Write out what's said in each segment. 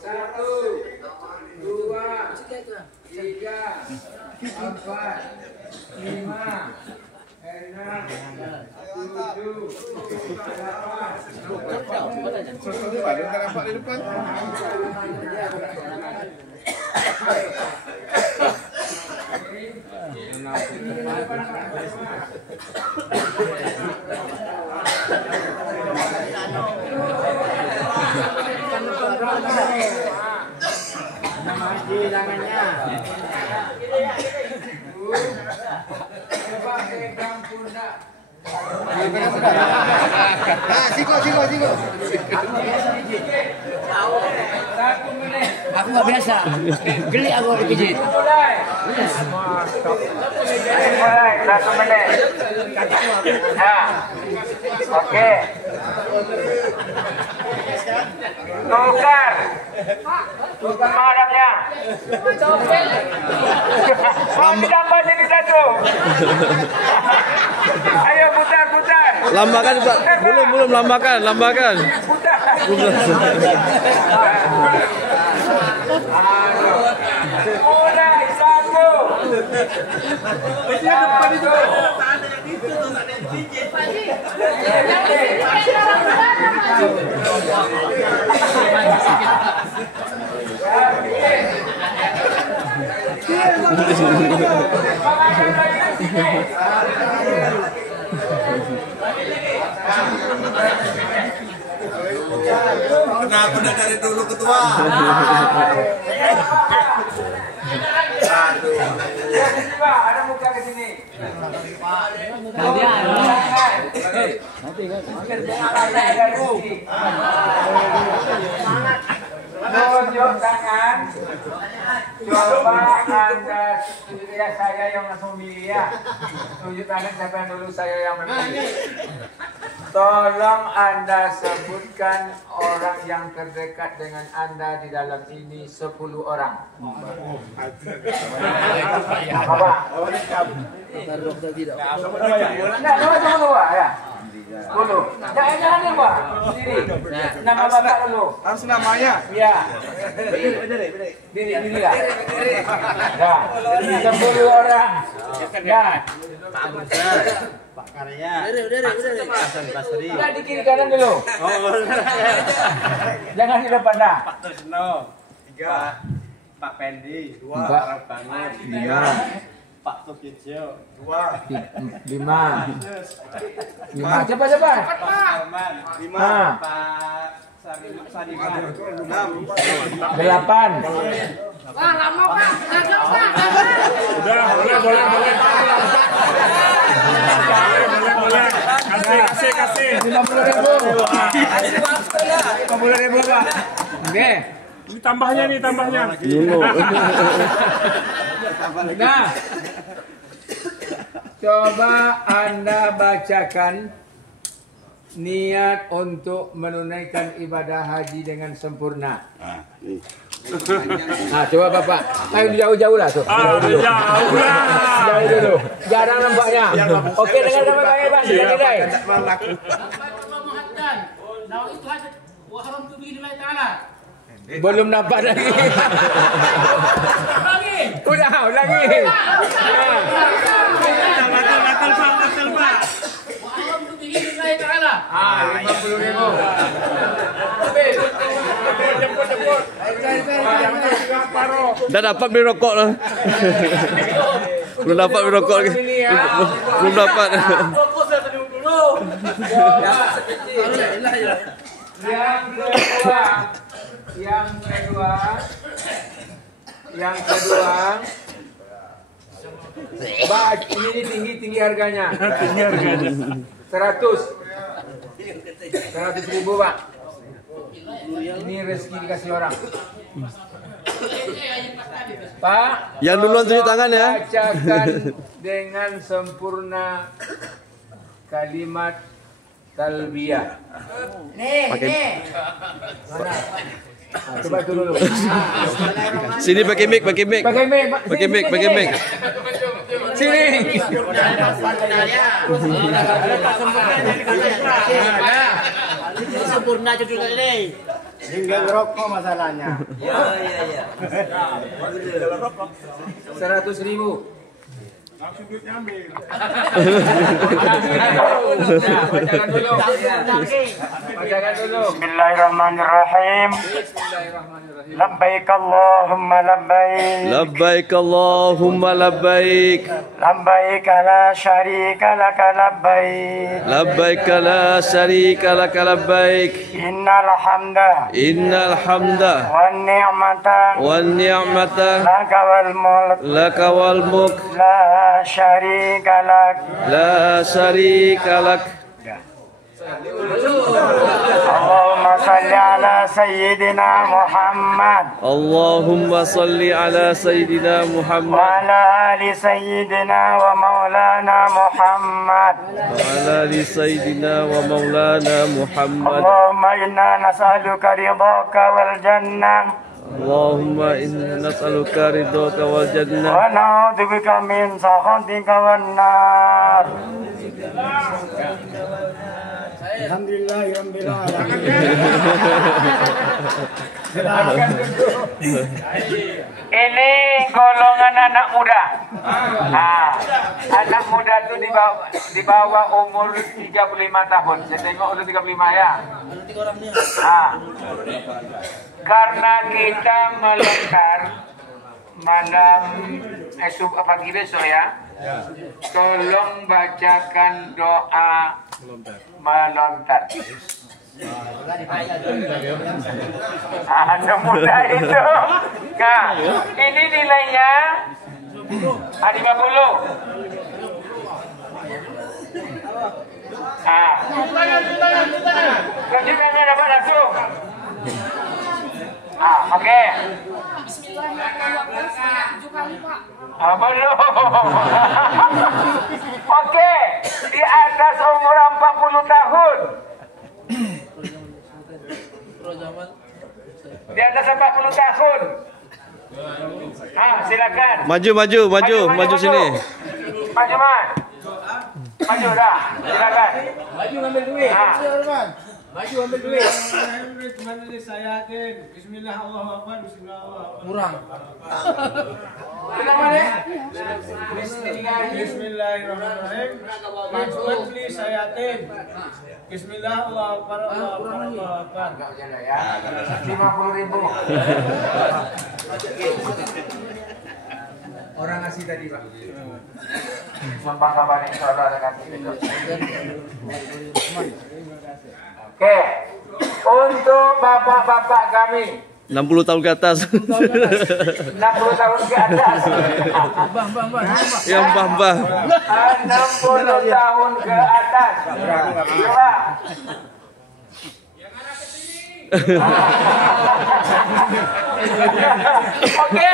Satu, dua, tiga, empat, lima, enam, tujuh, Nama tangannya. coba pegang pundak. Siko. 1 menit. Aku nggak biasa. Geli aku dipijit. Mulai. 1 menit. Nah, oke. Tukar menghadapnya. Mau ditambah jadi 1. Ayo putar. Lambakan Pak. Belum lambakan. Putar. Mulai 1. Kenapa udah dari dulu ketua? Ada muka ke sini. Tunjuk tangan. Coba Anda, ya saya yang langsung milih ya. Tunjuk tangan siapa yang dulu, saya yang memilih. Tolong Anda sebutkan orang yang terdekat dengan Anda di dalam ini 10 orang. Apa? Enggak, dua ya. 10. Jangan ya, Pak. Sendiri. Nama Bapak dulu. Harus namanya. Iya. Diri lah. Ya. 10 orang. Ya. Pak Karya. Hasan Basri. Enggak di kiri kanan dulu. Jangan di depan dah. Pak Tresno. 3. Pak Pendi. 2. Empat. Arab Bangun. 5. Pak Tukijo. 2. 5. Cepat. Pak Salman. 5. Ah. Pak Sadiman. 6. 8. Wah, lama Pak. Gagal Pak. Udah, boleh. Kasih. 50.000. 50.000 Pak. Oke. Ini tambahnya. Nah, coba Anda bacakan niat untuk menunaikan ibadah haji dengan sempurna. Nah, coba Bapak. Ayo jauh-jauh lah tuh. Jauh dulu. Jarang nampaknya. Oke, dengar baik-baik Pak. Tidak. Belum nampak lagi. Ulangi. Batal Pak. 50.000. Dah dapat beli rokok lah. Belum dapat beli rokok lagi. Belum dapat. Yang kedua, Pak, ini tinggi harganya. 100.000 Pak. Ini rezeki dikasih orang. Pak, Yang duluan tunjuk tangan ya. bacakan dengan sempurna kalimat talbiyah. Nih. Mana? Coba itu dulu. Sini pakai mic. Pakai mic. Sini. sempurna cucu ini. Tinggal rokok masalahnya. Iya. 100.000. Langsung duitnya ambil. Bacakan dulu. Bacakan dulu. Bismillahirrahmanirrahim. Bismillahirrahmanirrahim. Labbaik Allahumma labbaik. Labbaik Allahumma labbaik. Labbaik la syarika laka labbaik. Labbaik la syarika laka labbaik. Innal hamda Innal hamda wan ni'mata wan ni'mata laka wal mulk laka wal mulk la syarika lak. la syarika lak. Allahumma salli ala sayyidina Muhammad Allahumma salli ala Sayyidina wa Muhammad ala ali sayyidina wa maulana Muhammad. wa ala ali Sayyidina wa maulana Muhammad. Allahumma inna nas'aluka ridhaka wal jannah Allahumma inna nas'aluka ridhaka wal jannah wa na'udzubika min sakhatika wan nar. Alhamdulillahirabbil alamin. Ini golongan anak muda. Anak muda itu di bawah umur 35 tahun. Saya tengok umur 35 ya. Karena kita melontar malam pagi besok ya. Tolong bacakan doa melontar. Anak muda itu. Nah, ini nilainya 50. Lanjutkan dapat langsung. Oke. Bismillahirrahmanirrahim. 7 kali, Pak. Belum. Oke, di atas umur 40 tahun. Di atas 40 tahun. Silakan. Maju sini. Maju, Man. Maju dah. Silakan. Maju ambil duit. Maju ambil duit. Kurang. Kenapa deh? Bismillahirrahmanirrahim. Majli sayatin. Bismillah, Allahu Akbar, Allahu Akbar. 50.000. Orang ngasih tadi, Pak. Sumpah kabar insyaallah akan itu. Oke. Untuk bapak-bapak kami 60 tahun ke atas. 60 tahun ke atas. Yang mbah-mbah. 60 tahun ke atas. Coba. Oke.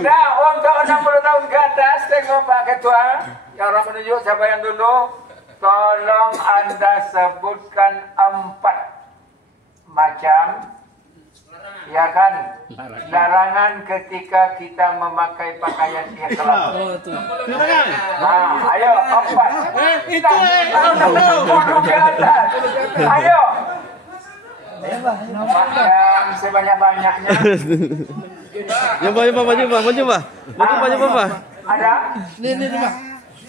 Nah, untuk 60 tahun ke atas, tengok Pak Ketua. Yang orang menunjuk siapa yang dulu. Tolong Anda sebutkan 4 macam, ya kan, larangan ketika kita memakai pakaian ikhram. Ayo 4. Kita 60 ke atas. Ayo. Yang sebanyak-banyaknya. Yang maju, Pak. Ada?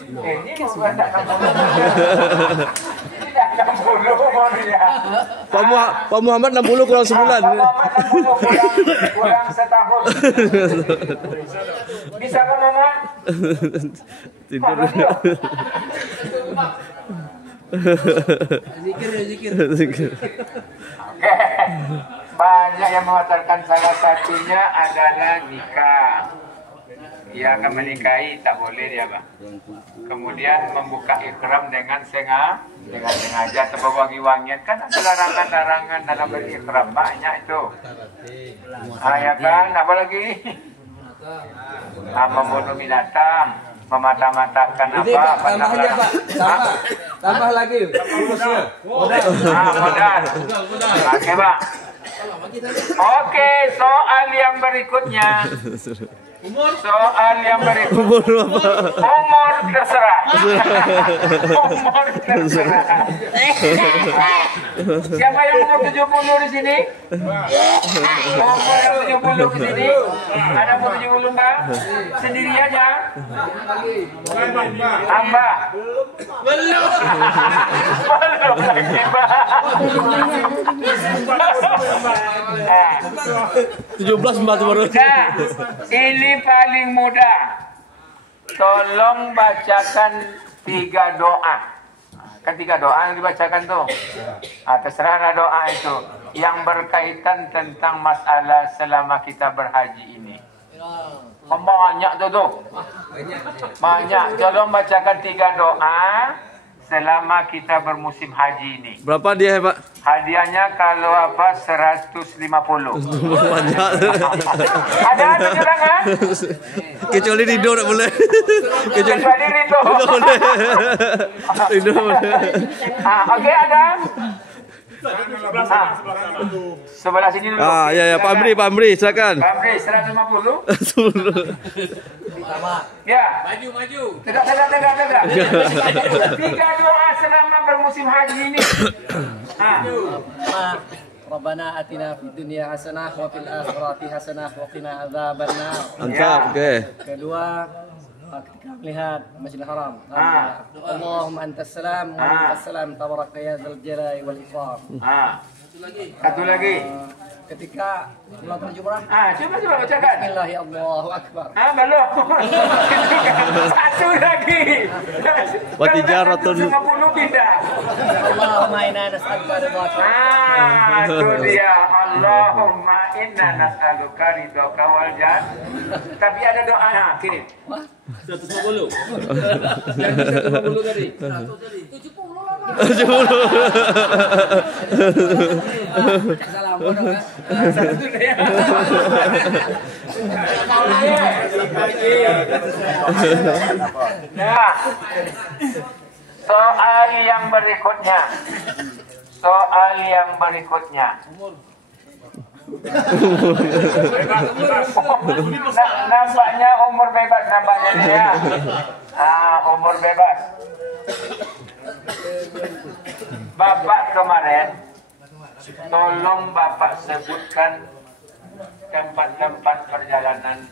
Ini bukan tak tidak 60 ya. Pak Muhammad 60 kurang sebulan. Pak Muhammad 60 kurang setahun. Bisa Pak Muhammad? Tidur. Zikir. Oke. Banyak yang mengatakan salah satunya adalah nikah. Ia akan menikahi, tak boleh dia, Bang. Kemudian membuka ikhram dengan sengaja atau wangi-wangian, kan ada larangan-larangan dalam berikhram, banyak itu. Ya kan, apa lagi? Membunuh binatang, memata-matakan Tambahnya, Pak. Tambah lagi. modal. Oke, Pak. Oke, soal yang berikutnya. Soal yang berikut. Umur apa? Umur terserah. Umur terserah. Siapa yang umur 70 di sini? Umur 70 di sini? Ada umur 70 Mbak? Sendiri aja? Hamba? Belum lagi Mbak. 17 Mbak baru. Nah, ini paling mudah. Tolong bacakan 3 doa. Kan 3 doa yang dibacakan tuh. Terserahlah doa itu yang berkaitan tentang masalah selama kita berhaji ini. Banyak tuh. Banyak. Tolong bacakan 3 doa selama kita bermusim haji ini. Berapa dia, Pak? Hadiahnya kalau apa 150. Banyak. Ada kecurangan? Kecuali Rido tak boleh. Kecuali Rido. Boleh. Rido boleh. Oke, ada. Sebelah sini dulu. Ya, Pak Amri, silakan. Pak Amri 150. 10. Ya. Maju. Tegak. 3 doa selama bermusim haji ini. Rabbana atina fid dunya hasanah wa fil akhirati hasanah wa qina adzabannar. Mantap, oke. Kedua, ketika melihat Masjidil Haram, Allahumma antas salam wa minkas salam tabaraka ya dzal jalali wal ikram. Satu lagi. Ketika melakukan jumrah, coba bacakan. Bismillahi Allahu akbar. Belum. Satu lagi. Watijaratun 50 pindah. Allahumma inna nas'aluka ridhaka. Itu dia. Allahumma inna nas'aluka ridhaka wal jannah. Tapi ada doa kirim. 150. 150 tadi. 70 lah. 70. Salam bodoh kan. Nah, soal yang berikutnya. Nampaknya umur bebas nampaknya nih ya. Umur bebas. Bapak kemarin, tolong Bapak sebutkan tempat-tempat perjalanan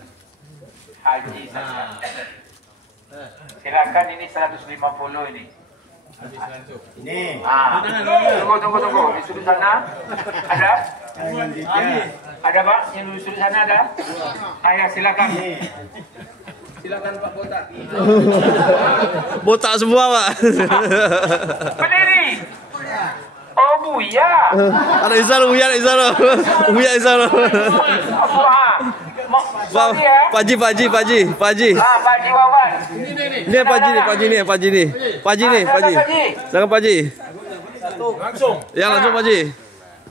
haji saja. Silakan, ini 150 ini. Tunggu. Di sudut sana ada? Ada Pak? Yang di sudut sana ada? Ayo silakan. Silakan Pak Botak. Botak semua, Pak. Berdiri. Oh, Buya. Ada Izal. Buya Izal. Pak Haji. Pak Haji Wawan. Ini Pak Haji. Silakan Pak Haji. Langsung. Ya, langsung Pak Haji.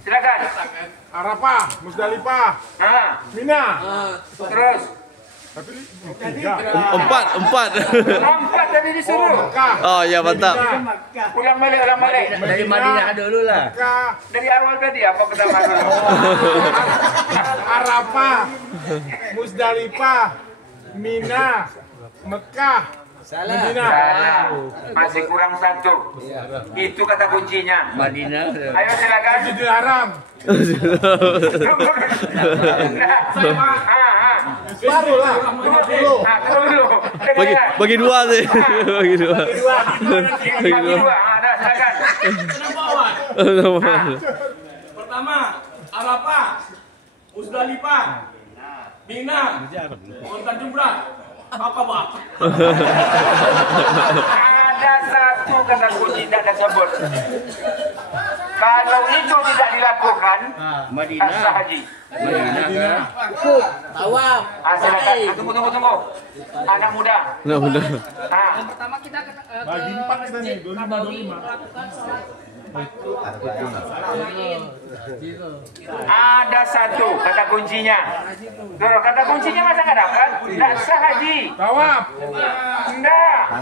Silakan. Arafah, Musdalifah, Mina. Terus. Empat tadi disuruh. Oh ya, mantap. Ulang balik. Dari Madinah dulu lah. Dari awal tadi apa pertama dulu? Arafah, Musdalifah, Mina, Mekah, Madinah. Salah. Masih kurang 1. Itu kata kuncinya. Madinah. Ayo silakan. Masjidil Haram. Baru lah, 50. Bagi 2 sih. Bagi 2. Bagi 2. Ada silakan. Pertama, Arafah, Musdalifah, Mina, Kota Jumrah, Aqabah. Ada 1 kata kunci tidak disebut. Kalau itu tidak dilakukan, sah haji. Madinah. Tawaf. Silakan. Tunggu. Anak muda. Yang pertama kita Bagi 4 kita nih, 25. Ada 1 kata kuncinya. Doro, kata kuncinya masa nggak dapat? Tidak sah haji. Tawaf. Enggak.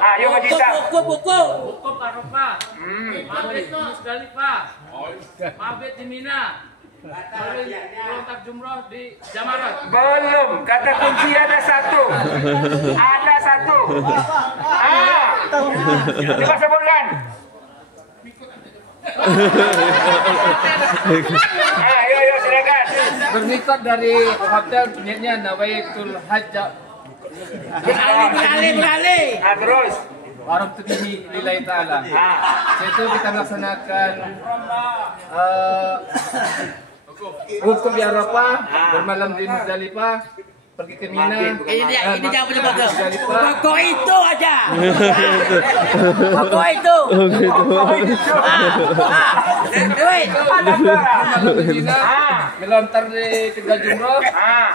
Ayo Haji Sam. Wukuf Arafah. Mabit Musdalifah. Mabit di Mina. Melontar jumroh di Jamarat. Belum. Kata kunci ada satu. Ada satu. Coba sebutkan. Ayo silakan. Bermikot dari hotel niatnya nawaitul hajj. Beralih. Terus. Warung Tubihi lillahi ta'ala. Itu kita melaksanakan hukum di Arafah, bermalam di Muzdalifah, pergi ke Mina. Ini jawabannya bagus. Muzdalifah. Pokok itu aja. Pokok itu. Duit. Bermalam di Mina, melontar di Tegal Jumroh,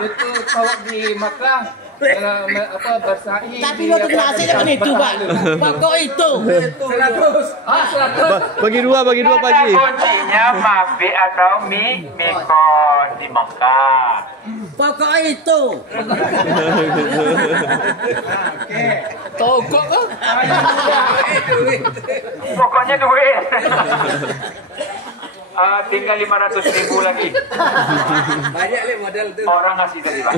itu tawaf di Makkah. Bersa'i. Tapi lo tuh nasinya kan itu, Pak. Pokok itu. 100. Bagi dua Pak Haji. Kuncinya mafi atau mikot di Mekah. Pokok itu. Togok kan? Pokoknya duit. Tinggal 500.000 lagi. Banyak le modal tuh. Orang ngasih tadi Pak.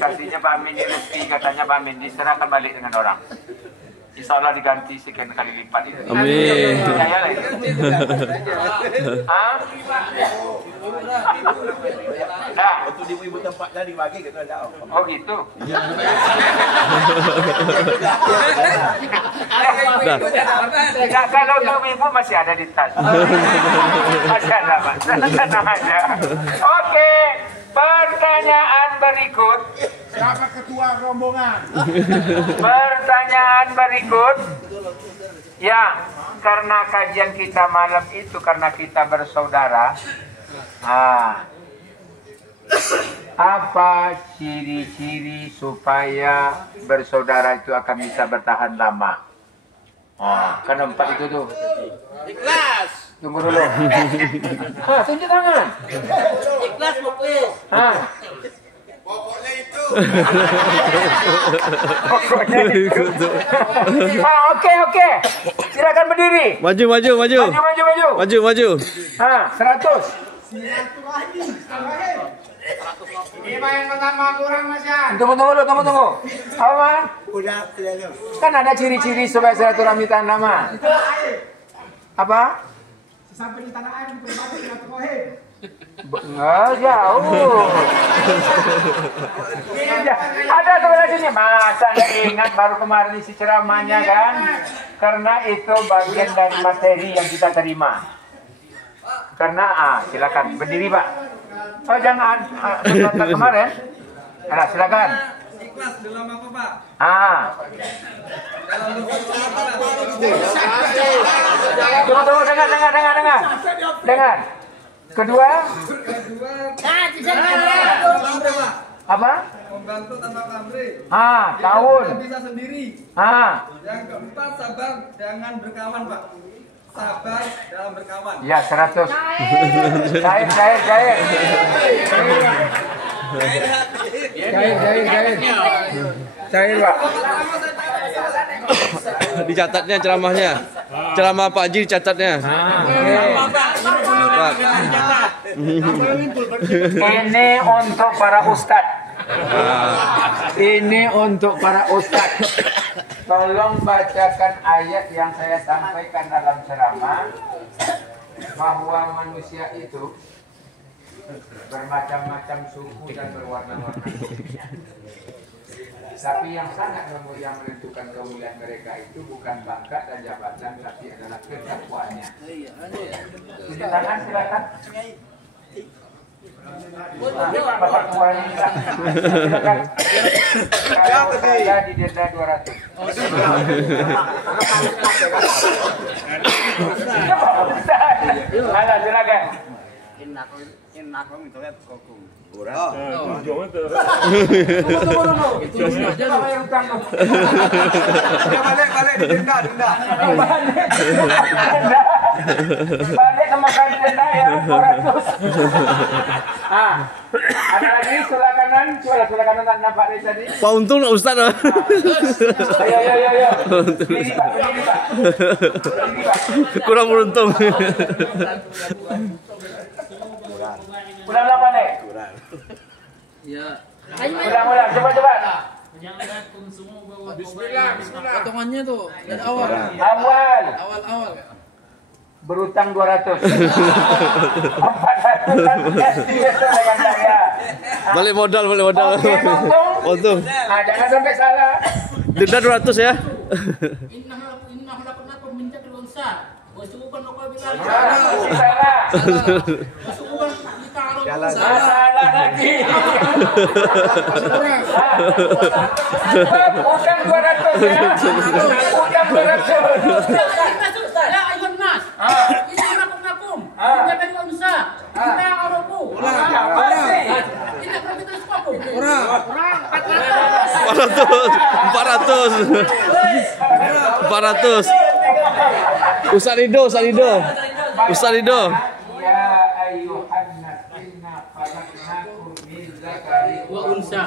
Kasihnya Pak Amin di rezeki, katanya Pak Amin diserahkan balik dengan orang. Insya Allah diganti sekian kali lipat itu. Amin. Percaya lah itu. Nah, Waktu di ibu tempat tadi bagi gitu ada. oh gitu. Nah, kalau untuk ibu masih ada di tas. Masih ada Pak. Tenang aja. Oke, pertanyaan berikut. Siapa ketua rombongan? Pertanyaan berikut. Ya, karena kajian kita malam itu karena kita bersaudara. Apa ciri-ciri supaya bersaudara itu akan bisa bertahan lama? Kan 4 itu tuh. Ikhlas. Tunggu dulu. Tunjuk tangan. Ikhlas pokoknya. Pokoknya itu. Oke. Silakan berdiri. Maju. Maju. 100. Ini yang pertama kurang Mas ya. Tunggu. Apa? Udah. Kan ada ciri-ciri supaya silaturahmi tahan lama. Apa? Sampai di tanah air di perbatasan silaturahim. Enggak jauh. Ada sebelah sini. Masa nggak ingat baru kemarin isi ceramahnya kan? Karena itu bagian dari materi yang kita terima. Karena silakan berdiri Pak. Oh jangan kemarin. Nah, silakan. Ikhlas dalam apa Pak? Tunggu, dengar. Kedua. Apa? Membantu tanpa pamrih. Tahun. Bisa sendiri. Yang keempat sabar jangan berkawan Pak. Sabar dalam berkawan. Ya 100. Cair. Cair Pak. Dicatatnya ceramahnya. Ceramah Pak Haji dicatatnya. Pak. Ini untuk para ustadz. Ini untuk para ustadz. Tolong bacakan ayat yang saya sampaikan dalam ceramah bahwa manusia itu bermacam-macam suku dan berwarna-warna. Tapi yang sangat yang menentukan kemuliaan mereka itu bukan pangkat dan jabatan, tapi adalah ketakwaannya. Tunjuk tangan silakan. Bapak tua ini silakan. Kalau saya didenda 200. Alah silakan. Tunggu. Balik denda. Balik ke makan denda ya 200. Ada lagi sebelah kanan, tak nampak dari tadi. Pak untung nak ustaz. Ayo. Berdiri Pak. Kurang beruntung. Ulang balik. Ulang, cepat. Potongannya tuh dari awal. Awal. Berutang 200. 400 kan biasa dengan saya. Balik modal. Oke, Untung. Nah, jangan sampai salah. Denda 200 ya. Salah lagi. Bukan 200 ya. Bukan 400. Ustaz Rido. Ya ayuhan nas inna khalaqnakum min dzakarin wa unsa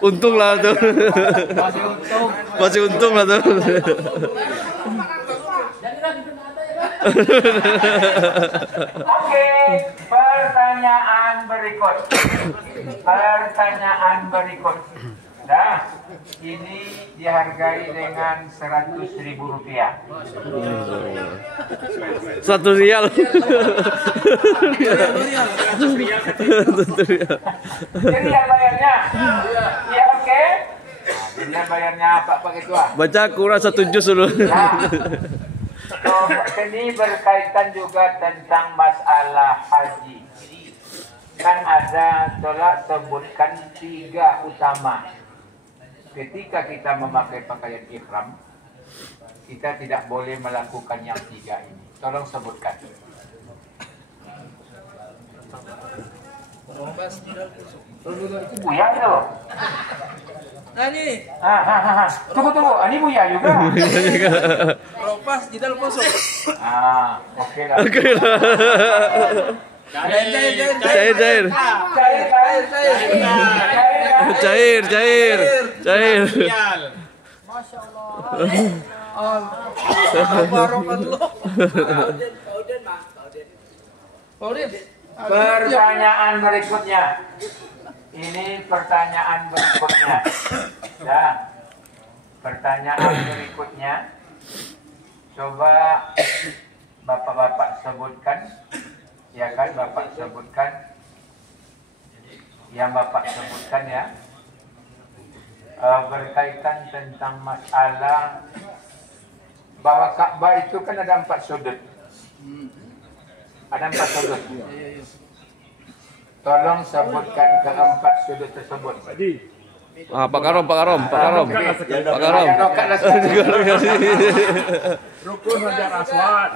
Untung lah tuh. Masih untung lah tuh. Oke, pertanyaan berikut. Nah, ini dihargai dengan 100.000 rupiah. 1 rial. Jadi yang bayarnya? Iya, oke. Jadi bayarnya Pak Ketua. Baca Quran 1 juz dulu. Nah, ini berkaitan juga tentang masalah haji. Kan ada tolak sebutkan 3 utama. Ketika kita memakai pakaian ihram, kita tidak boleh melakukan yang 3 ini. Tolong sebutkan. Buya itu. Nah ini. Tunggu. Ini Buya juga. Lepas di dalam kosong. Oke lah. Cair. Masya Allah. Pertanyaan berikutnya. Ini pertanyaan berikutnya. Ya. Pertanyaan berikutnya. Coba Bapak-bapak sebutkan. Ya kan, Bapak sebutkan. Yang Bapak sebutkan ya. Berkaitan tentang masalah bahwa Ka'bah itu kan ada 4 sudut. Ada 4 sudut. Tolong sebutkan ke-4 sudut tersebut. Pak Karom. Rukun Hajar Aswad,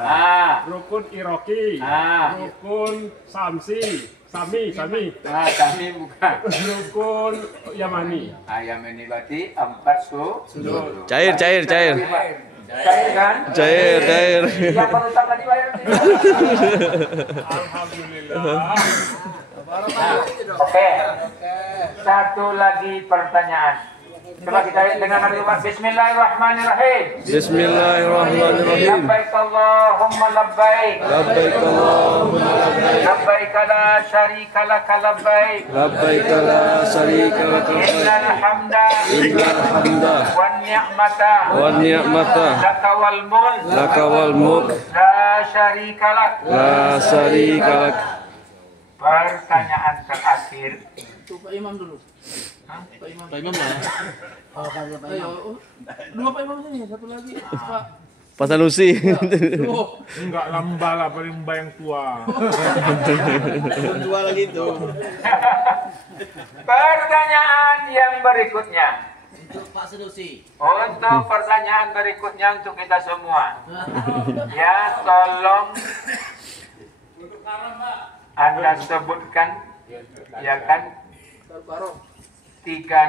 rukun Iroki, rukun Sami, Kami bukan. rukun Yamani. Yamani berarti 4 sudut. Cair. Cair kan? Cair. Yang berutang tadi bayar tidak? Alhamdulillah. Oke. Satu lagi pertanyaan. Coba kita dengarkan dulu Pak. Bismillahirrahmanirrahim. Labbaik Allahumma labbaik. Labbaik la syarika laka labbaik. Innal hamda wan ni'mata laka wal mulk la syarika lak. Pertanyaan terakhir. Pak Imam dulu. Pak Imam lah. Ayo. 2 Pak Imam sini, 1 lagi. Pak. Pak Sanusi. Enggak lamba lah, paling mbak yang tua. Dua lagi tuh. Pertanyaan yang berikutnya. Untuk Pak Sanusi. Untuk pertanyaan berikutnya untuk kita semua. Ya, tolong Anda sebutkan, ya kan, 3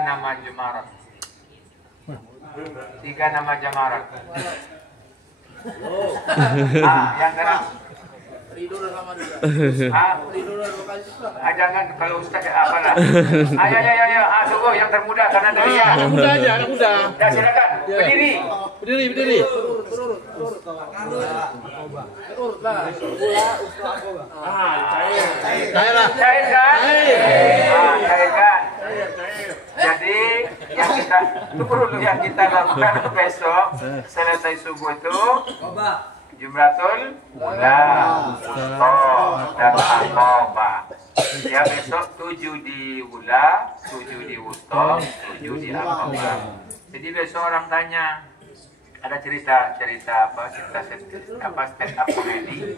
nama jemarat. 3 nama jemarat. Yang kena. Jangan kalau Ustaz apalah. Ayo. Tunggu yang termuda karena dari ya. Anak muda aja, anak muda. Ya silakan. Berdiri. Berdiri. Cairlah. Cairkan. Cairkan. Jadi yang kita lakukan besok selesai subuh itu Jumratul Ula, dan Aqabah. Ya besok 7 di Ula, 7 di Wusta, 7 di Aqabah. Jadi besok orang tanya, ada cerita stand up komedi.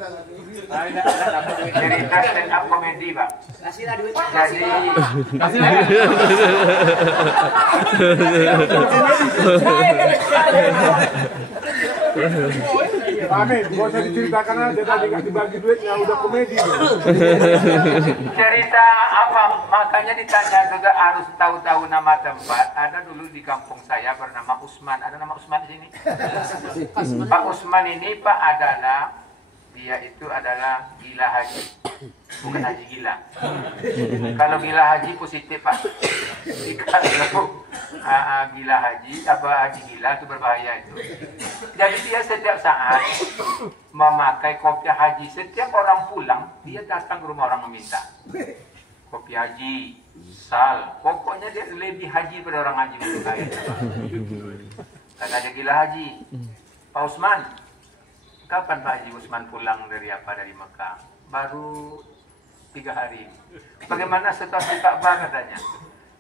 Cerita stand up komedi, Pak. Jadi Amin, gak usah diceritakan aja tadi nggak dibagi duitnya udah komedi. Cerita apa? Makanya ditanya juga harus tahu nama tempat. Ada dulu di kampung saya bernama Usman. Ada nama Usman di sini? Pak Usman ini Pak adalah adalah gila haji, bukan haji gila. Kalau gila haji positif Pak. Kalau gila haji haji gila itu berbahaya itu. Jadi dia setiap saat memakai kopiah haji. Setiap orang pulang dia datang ke rumah orang meminta kopiah haji, sal. Pokoknya dia lebih haji pada orang haji menyukai. Karena dia gila haji. Pak Usman, kapan Pak Haji Usman pulang dari Mekah? Baru 3 hari. Bagaimana situasi Ka'bah katanya?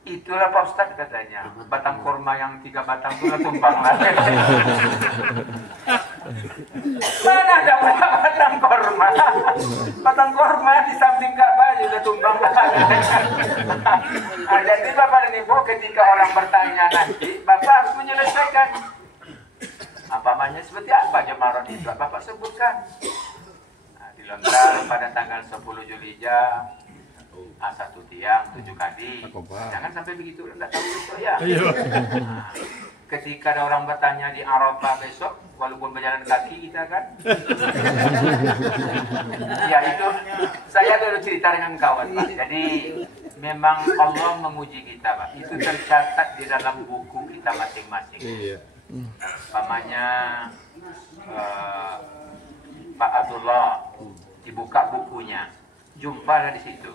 Itulah Pak Ustadz katanya, batang korma yang 3 batang itu tumbang lah. Mana ada batang korma? Batang korma di samping Ka'bah juga tumbang lah. Jadi Bapak dan Ibu ketika orang bertanya nanti, Bapak harus menyelesaikan. Apamanya seperti apa jemaah itu? Bapak sebutkan. Nah, dilontar pada tanggal 10 Zulhijjah. A1 tiang 7 kali. Jangan sampai begitu, enggak tahu besok ya. Nah, ketika ada orang bertanya di Arafah besok, walaupun berjalan kaki kita kan. Ya itu saya dulu cerita dengan kawan Pak. Jadi memang Allah menguji kita Pak. Itu tercatat di dalam buku kita masing-masing. Pamannya Pak Abdullah dibuka bukunya, jumpalah di situ.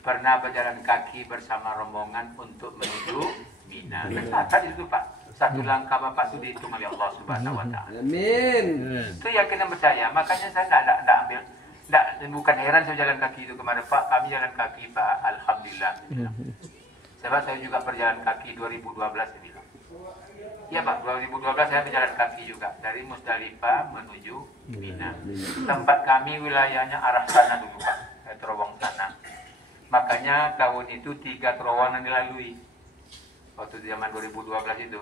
Pernah berjalan kaki bersama rombongan untuk menuju Mina. Tercatat itu Pak. Satu langkah Bapak itu dihitung oleh Allah Subhanahu Wa Taala. Amin. Itu yakin dan percaya. Makanya saya tidak ambil. Bukan heran saya jalan kaki itu kemarin Pak. Kami jalan kaki Pak. Alhamdulillah. Sebab saya juga berjalan kaki 2012 ini. Iya Pak, 2012 saya berjalan kaki juga dari Musdalifah menuju Mina. Tempat kami wilayahnya arah sana dulu Pak, terowong sana. Makanya tahun itu 3 terowongan dilalui. Waktu zaman 2012 itu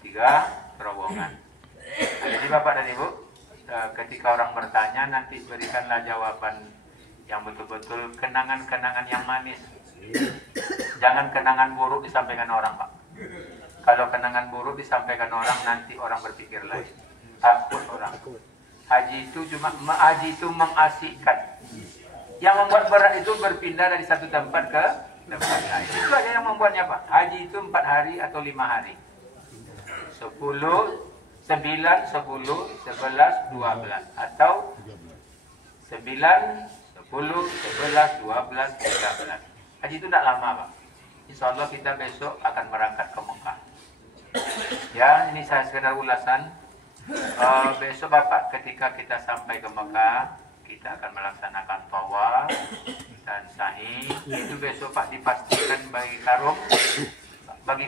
3 terowongan. Nah, jadi Bapak dan Ibu, ketika orang bertanya nanti berikanlah jawaban yang betul-betul kenangan-kenangan yang manis. Jangan kenangan buruk disampaikan orang Pak. Kalau kenangan buruk disampaikan orang, nanti orang berpikir lain. Takut orang. Haji itu mengasyikkan. Yang membuat berat itu berpindah dari satu tempat ke tempat lain. Itu aja yang membuatnya Pak. Haji itu 4 hari atau 5 hari. 10, 9, 10, 11, 12. Atau 9, 10, 11, 12, 13. Haji itu tidak lama Pak. Insya Allah kita besok akan berangkat ke Mekah. Ya, ini saya sekedar ulasan. Besok Bapak ketika kita sampai ke Mekah, kita akan melaksanakan tawaf dan sa'i. Itu besok Pak dipastikan bagi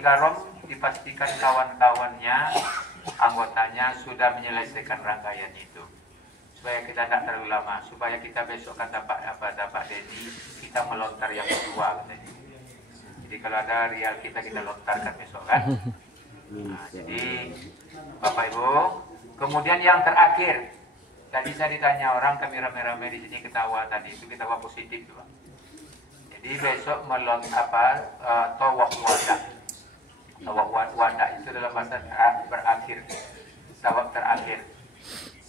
Karom dipastikan kawan-kawannya, anggotanya sudah menyelesaikan rangkaian itu. Supaya kita tidak terlalu lama, supaya kita besok kata Pak Dedi, kita melontar yang kedua katanya. Jadi kalau ada rial kita lontarkan besok kan. Nah, jadi Bapak Ibu, kemudian yang terakhir, tadi saya ditanya orang kami rame-rame di sini ketawa tadi itu ketawa positif Pak. Jadi besok tawaf wada. Tawaf wada itu dalam bahasa berakhir, tawaf terakhir.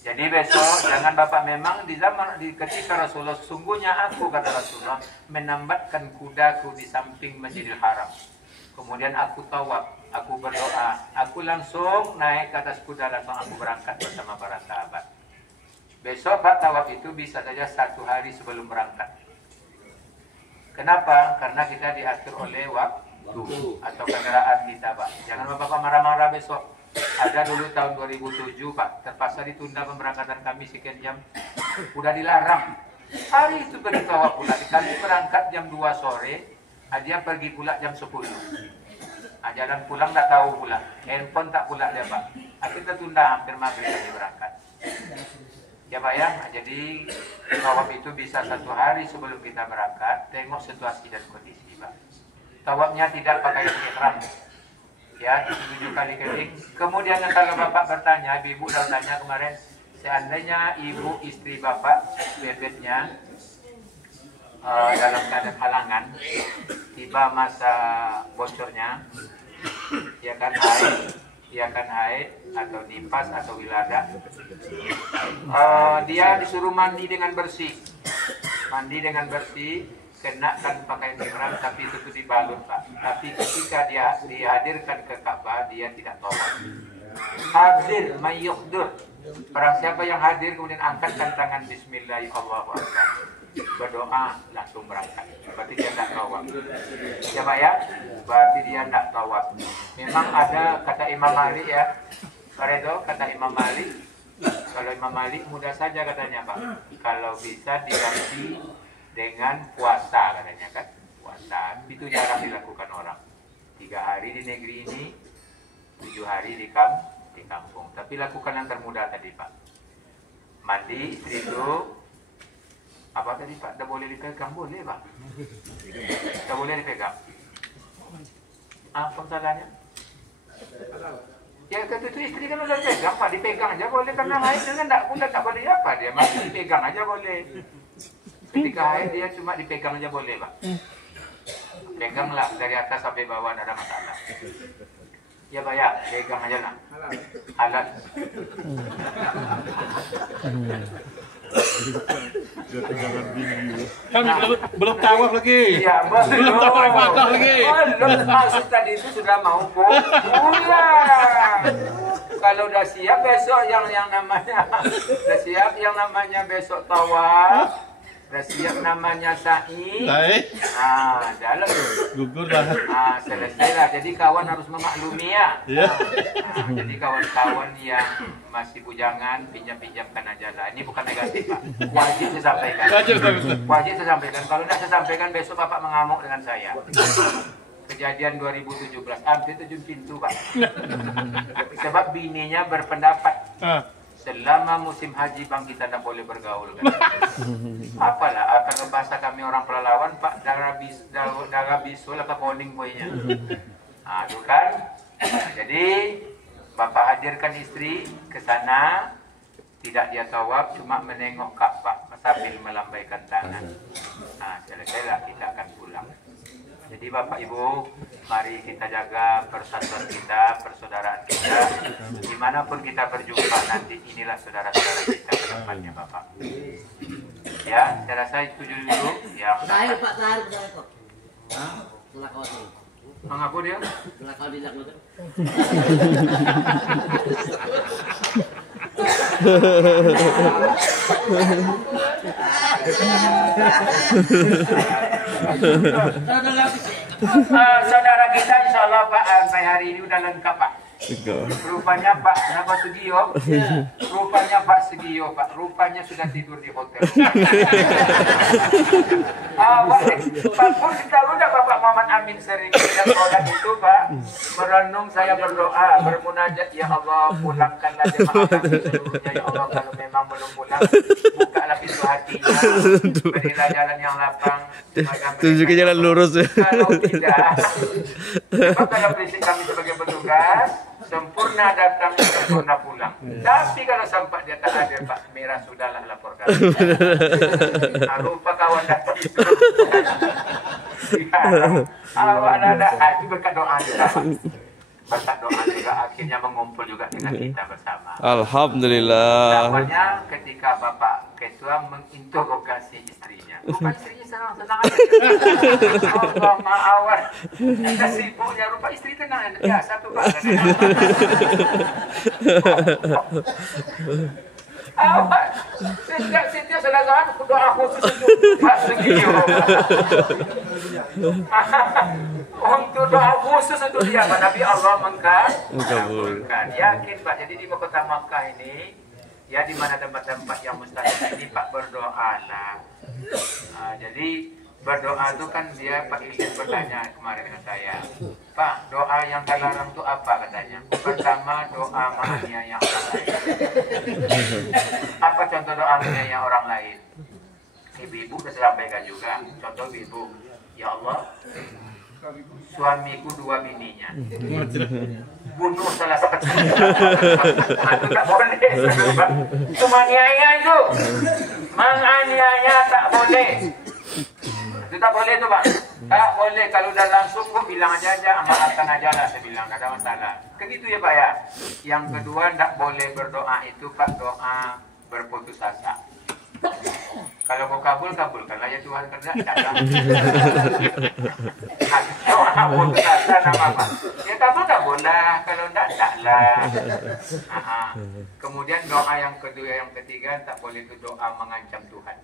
Jadi besok jangan Bapak memang ketika Rasulullah sesungguhnya aku kata Rasulullah menambatkan kudaku di samping Masjidil Haram. Kemudian aku tawaf, aku berdoa, aku langsung naik ke atas kuda, langsung aku berangkat bersama para sahabat. Besok Pak tawaf itu bisa saja 1 hari sebelum berangkat. Kenapa? Karena kita diatur oleh waktu atau kendaraan kita Pak. Jangan Bapak marah-marah besok. Ada dulu tahun 2007 Pak, terpaksa ditunda pemberangkatan kami sekian jam. Udah dilarang. Hari itu pergi tawaf pula. Kami berangkat jam 2 sore, dia pergi pula jam 10. Jalan pulang tak tahu pula. Handphone tak pula dia Pak. Kita tunda hampir maghrib kami berangkat. Ya Pak ya, jadi tawaf itu bisa 1 hari sebelum kita berangkat. Tengok situasi dan kondisi Pak. Tawafnya tidak pakai ihram. Ya, 7 kali keliling. Kemudian kalau Bapak bertanya, ibu udah tanya kemarin, seandainya ibu istri Bapak bebeknya dalam keadaan halangan, tiba masa bocornya, ya kan haid atau nifas atau wilada, dia disuruh mandi dengan bersih, kenakan pakaian ihram tapi itu dibalut Pak. Tapi ketika dia dihadirkan ke Ka'bah dia tidak tawaf. Hadir mayyuhdur. Barang siapa yang hadir kemudian angkatkan tangan Bismillahirrahmanirrahim. Berdoa langsung berangkat. Berarti dia tidak tawaf. Ya Pak ya? Berarti dia tidak tawaf. Memang ada kata Imam Malik ya. Paredo kata Imam Malik. Kalau Imam Malik mudah saja katanya Pak. Kalau bisa diganti dengan puasa katanya kan, puasa itu jarang dilakukan orang. 3 hari di negeri ini, 7 hari di kampung. Tapi lakukan yang termudah tadi Pak. Mandi istri itu apa tadi Pak? Tidak boleh dipegang, boleh Pak? Tidak boleh dipegang. Apa salahnya? Ya kata itu istri kan udah dipegang Pak, dipegang aja boleh karena haid kan tak boleh apa dia, masih dipegang aja boleh. Ketika haid dia cuma dipegang aja boleh Pak. Peganglah dari atas sampai bawah tidak ada masalah. Ya Pak ya, pegang aja lah. Halal. Kan belum tawaf lagi. Iya, belum tawaf lagi. Belum maksud tadi itu sudah mau pulang. Kalau udah siap besok yang namanya besok tawaf. Udah siap namanya sa'i. Jalan Gugur lah. Selesai lah. Jadi kawan harus memaklumi ya. Jadi kawan-kawan yang masih bujangan pinjam-pinjamkan aja lah. Ini bukan negatif Pak. Wajib saya sampaikan. Wajib saya sampaikan. Kalau tidak saya sampaikan besok Bapak mengamuk dengan saya. Kejadian 2017 hampir 7 pintu Pak. Sebab bininya berpendapat selama musim haji bang kita tidak boleh bergaul kan? Apalah akan bahasa kami orang Pelalawan Pak, darah bisul apa koning boynya. Itu kan. Jadi Bapak hadirkan istri ke sana, tidak dia tawaf, cuma menengok Ka'bah sambil melambaikan tangan. Selesailah kita akan pulang. Jadi Bapak Ibu, mari kita jaga persatuan kita, persaudaraan kita. Dimanapun kita berjumpa nanti, inilah saudara-saudara kita ke depannya Bapak. Ya, saya rasa itu dulu yang Tahir Pak, Tahir kok. Telakau ini. mengaku dia. Telakau di belakang. Saudara kita insya Allah Pak sampai hari ini udah lengkap Pak. Rupanya Pak, kenapa Sugio? Rupanya Pak Sugio Pak, rupanya sudah tidur di hotel. Pak Pur kita udah Bapak Muhammad Amin sering yang sholat itu Pak merenung, saya berdoa bermunajat, ya Allah pulangkanlah jemaah kami seluruhnya ya Allah, kalau memang belum pulang bukalah pintu hatinya, berilah jalan yang lapang, tunjukin jalan lurus. kalau tidak sebab kalau prinsip kami sebagai petugas sempurna datang, sempurna pulang. Tapi kalau sampai dia tak ada Pak, merah sudahlah laporkan. Lupa kawan datang itu. Awak ada itu berkat doa kita Pak. berkat doa juga akhirnya mengumpul juga dengan kita bersama. Alhamdulillah. Dapatnya ketika Bapak Ketua menginterogasi istrinya. Bukan istrinya senang-senang aja. Allah ma'awar. Sibuknya rupa istri tenang. Ya, satu Pak. Awak, setiap sedangkan doa khusus untuk Pak Sugio. Untuk doa khusus untuk dia, tapi Allah mengkabulkan. Yakin Pak, jadi di kota Makkah ini, ya di mana tempat-tempat yang mustajab ini Pak berdoalah. Jadi berdoa itu kan dia Pak Ilyas bertanya kemarin dengan saya, Pak, doa yang terlarang itu apa katanya? Pertama doa menganiaya orang lain. Apa contoh doa menganiaya orang lain? Ibu-ibu sudah sampaikan juga. Contoh ibu, ya Allah, suamiku 2 bininya, bunuh salah satu. Itu tak boleh. Itu menganiaya itu, menganiaya tak boleh. Itu tak boleh tu Pak. Tak boleh. Kalau dah langsung pun bilang aja amalkan aja lah, saya bilang, tak ada masalah. Begitu ya Pak ya. Yang kedua, tak boleh berdoa itu Pak, doa berputus asa. Kalau kau kabulkanlah ya Tuhan, kerja datang. Doa putus asa nama Pak. Ya kabul lah, kalau tak lah. Kemudian doa yang kedua, yang ketiga, tak boleh itu doa mengancam Tuhan.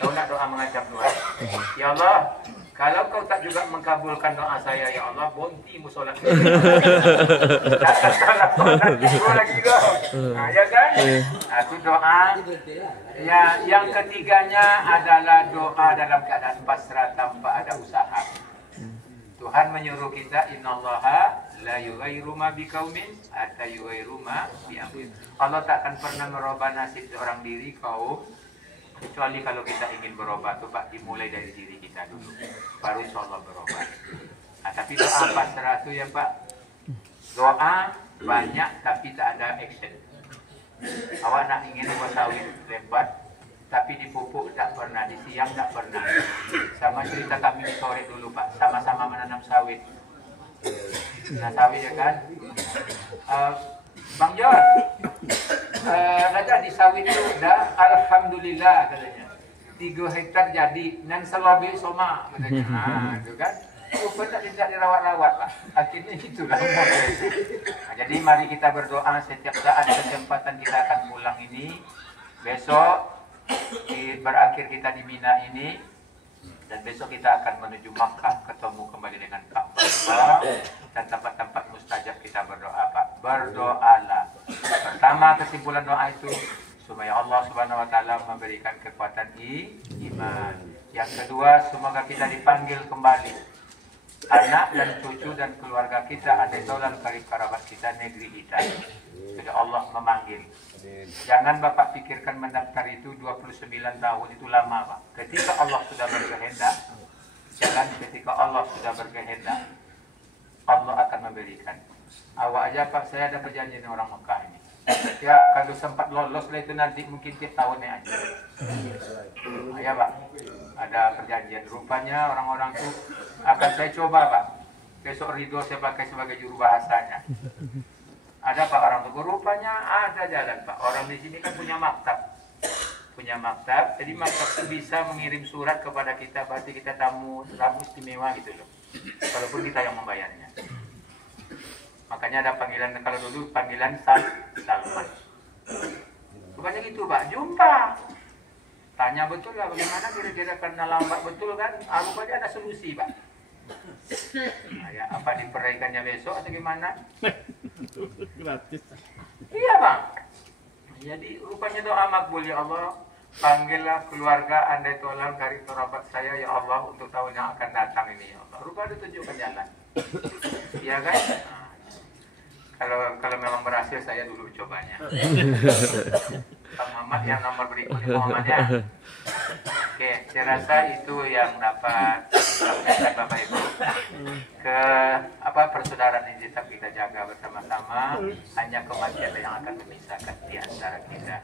Tahu nak doa mengancam Tuhan? Ya Allah, kalau kau tak juga mengkabulkan doa saya, ya Allah, bonti musola. Takkan salah lagi kau. Ya kan? Itu doa. Ya, yang ketiganya adalah doa dalam keadaan pasrah tanpa ada usaha. Tuhan menyuruh kita, innallaha la yughayyiru ma biqaumin hatta yughayyiru ma bi anfusihim. Allah tak akan pernah merubah nasib seorang diri kaum kecuali kalau kita ingin berubah tuh Pak, dimulai dari diri kita dulu, baru insyaallah berubah. Tapi doa pasrah itu ya Pak, doa banyak tapi tak ada action. Awak nak ingin buat sawit lebat tapi dipupuk tak pernah, di siang tak pernah. Sama cerita kami di sore dulu Pak, sama-sama menanam sawit. Nah sawit ya kan, Bang Jor, ada di sawit itu udah, alhamdulillah katanya, 3 hektar jadi, nan selabi soma katanya. Itu kan, rupanya tidak dirawat-rawat Pak. Akhirnya itulah. Jadi mari kita berdoa setiap saat kesempatan kita akan pulang ini. Besok berakhir kita di Mina ini, dan besok kita akan menuju Makkah, ketemu kembali dengan Ka'bah dan tempat-tempat mustajab. Kita berdoa Pak, berdoalah. Pertama kesimpulan doa itu supaya Allah Subhanahu wa taala memberikan kekuatan iman. Yang kedua, semoga kita dipanggil kembali, anak dan cucu dan keluarga kita, ada dolan karib kerabat kita, negeri kita. Jadi Allah memanggil. Jangan Bapak pikirkan mendaftar itu 29 tahun itu lama Pak. Ketika Allah sudah berkehendak, jangan ketika Allah sudah berkehendak, Allah akan memberikan. Awak aja Pak, saya ada perjanjian dengan orang Mekah ini. Ya kalau sempat lolos lah itu nanti mungkin tiap tahunnya aja. Ya Pak, ada perjanjian. Rupanya orang-orang itu akan saya coba Pak. Besok Ridho saya pakai sebagai juru bahasanya. Ada Pak orang itu, rupanya ada jalan Pak. Orang di sini kan punya maktab. Jadi maktab itu bisa mengirim surat kepada kita, berarti kita tamu istimewa gitu loh. Walaupun kita yang membayarnya. Makanya ada panggilan, kalau dulu panggilan Salman. Rupanya gitu Pak, jumpa. Tanya betul lah bagaimana kira-kira, karena lambat betul kan. Rupanya ada solusi Pak. Nah, ya, apa diperaikannya besok atau gimana? Gratis. Iya Bang. Jadi rupanya doa makbul ya Allah. Panggillah keluarga andai tolong dari kerabat saya ya Allah untuk tahun yang akan datang ini ya Allah. Rupanya ditunjukkan jalan. Iya kan? Nah, kalau memang berhasil saya dulu cobanya. Bang Muhammad yang nomor berikutnya Muhammad ya. Oke, saya rasa itu yang dapat sampaikan Bapak Ibu. Ke persaudaraan ini tetap kita jaga bersama-sama. Hanya kematian yang akan memisahkan di antara kita.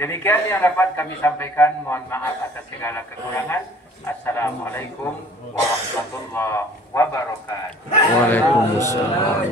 Demikian yang dapat kami sampaikan. Mohon maaf atas segala kekurangan. Assalamualaikum warahmatullahi wabarakatuh. Waalaikumsalam.